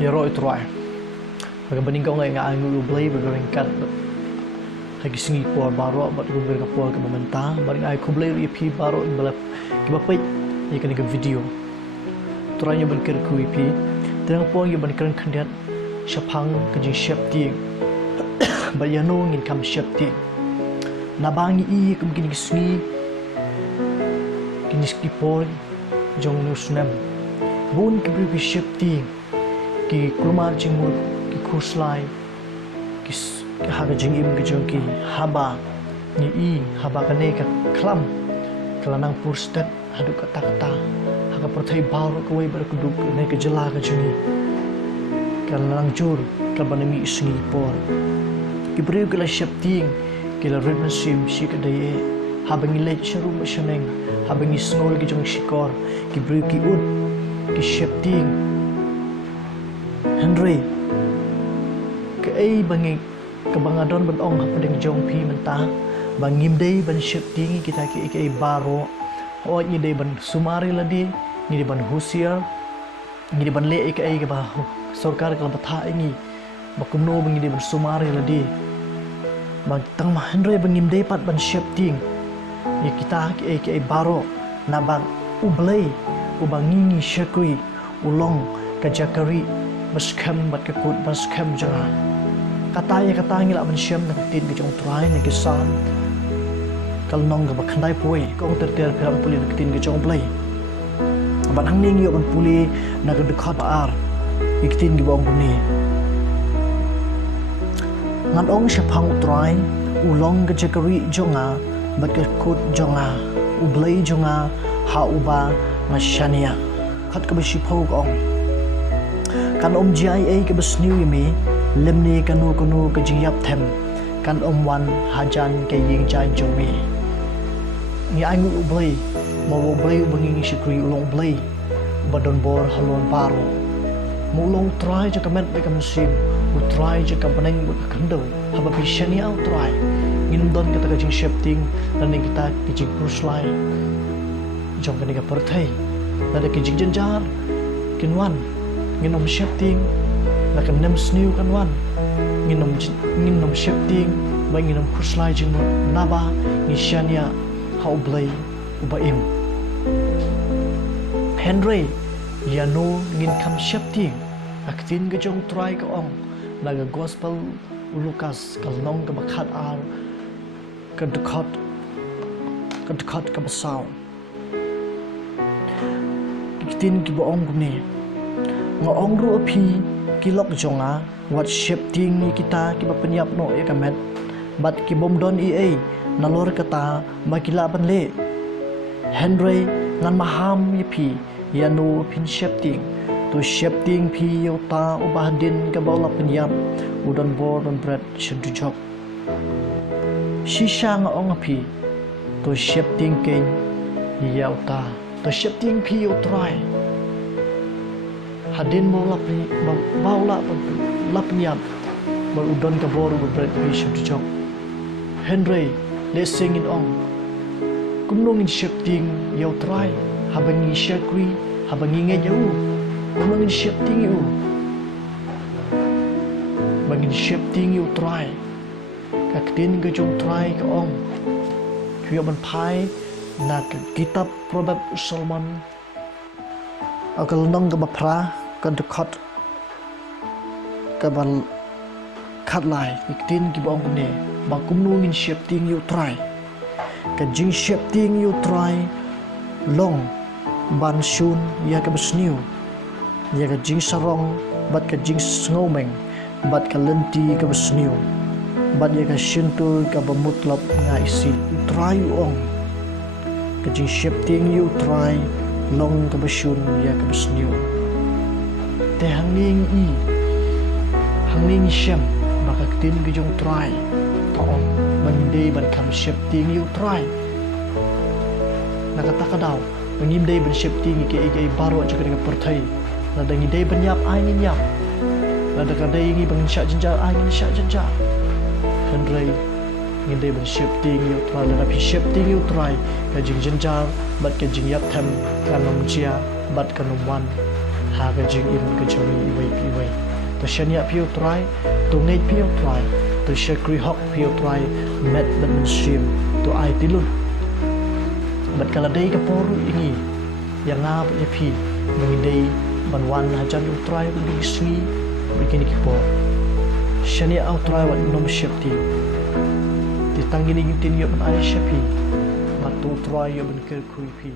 ya ro itu rai baga baning kau ngai ngai ngu blay baga ringkat lagi singi por baro bat gu ber kapor ke mentah baring ai ku blay ri pi baro balap ke bapai ya kan ke video turanya berker ku pi teng por ya ban keren khandiat shapang ke jing shep ti ba ya no ngin kam shep ti na bangi i kum kini singi kini ski por jong nu snam bun ke bi shep ti ki kulmar jingmur ki khuslai ki haga jingim ki jongki haba ni i haba kane ka klam kelanang purstet hadu kata kata haga perthai baru ko wei ber kuduk ne ke jela ka jingi kelanang jur ka banami isngi por ki briu kala shapting kila ritman sim shi ka dai haba ngi le sharu ma shaneng haba ngi snol ki jong shikor ki briu ki ud ki shapting Henry ke ai bangi ke bangadon ban ong pading jong pi mentah bangim dei ban shep tingi kita ke ai baro o ni dei ban sumari ladi ni ban husiar ni ban le ke ai ke ba sarkar kala batha ingi bakumno bangi dei ban sumari ladi bang tang ma Henry bangim dei pat ban shep ting ni kita ke ai baro na bang ublei ubangi shakui ulong kajakari Baskam bat kekut baskam jara katanya ngila mensyam nak tin ke jong trai nak kesan kal nong ke bakandai pui kong terter peram puli nak tin ke jong play ban hang ning yo ban puli nak dekat ar iktin ke bong ni ngan ong shapang trai ulong ke jakari jonga bat kekut jonga ublai jonga ha uba mashania khat ke bishipau ong kan GIA ke besniu yemi lemni kanu ke jingyap them kan wan hajan ke ying jan jomi ni angu ublay mo ublay bangi shikri ulong blay badon bor halon baro mo ulong try je kamet be kam sim u try je kam paneng bu kando haba bishani au try ngin don kata ka jing shifting dan kita ke jing kurslai jong kan ka perthai dan ke jing janjar kinwan nginom shifting la kan nem sniu kan wan nginom shifting ba nginom kurslai jing naba ni shania how blay ubaim Henry yano ngin kam shifting aktin ke jong try ka ong laga gospel Lukas kalnong ka bakhat ar ka dekat ka basaw iktin ki ba ong gumni nga ong ru api kilok jonga wat shifting ni kita ki penyap no ya kamet bat ki bom don ai nalor kata makila ban le Henry ngan maham yapi yanu pin shifting to shifting pi yota ubadin ka bawla penyap udon bor don bread shadu job shisha nga ong api to shifting ken yauta to shifting pi yotrai hadin baula lapnyap berudon ke boru berbret bishop jok Henry lesing in ong kumnong in shifting yau try habangi shakri habangi ngejau kumnong in shifting you bangin shifting you try kaktin ke jong try ke ong kuya ban pai nak kitab probab Solomon akal nong ke bapra kan dekat kabal khatlai iktin ki bong ne bakum nu ngin shifting you try ka jing shifting you try long ban shun ya ka besniu ya ka jing sarong bat ka jing ngomeng bat ka lenti ka besniu bat ya ka shintur ka bamutlap nga isi try ong ka jing shifting you try long ka bashun ya ka besniu te hangning shem baka tin ke jong try kaong bangde ban kam shifting you try nakata daw bangim day ban shifting ke baro jaka dengan perthai la dangi day ban yap ai ni yap la daga day ngi bang sha jinja ai ni sha jinja Henry ngi day ban shifting you try la pi shifting you try ka jing jinja bat ke jing yap tham kanom chia bat kanom wan ha ka jing im ka chori iwai pi wai to shania pi utrai to ngei pi utrai to shakri hok pi utrai met ban stream to ai tilun bat kala dei ka poru ingi yang ngap ya pi mengidei banwan hajan utrai bi sui begini kipo shania utrai wat nom shapti ti tanggini gitin yo ban ai shapi matu utrai yo ban ker kui pi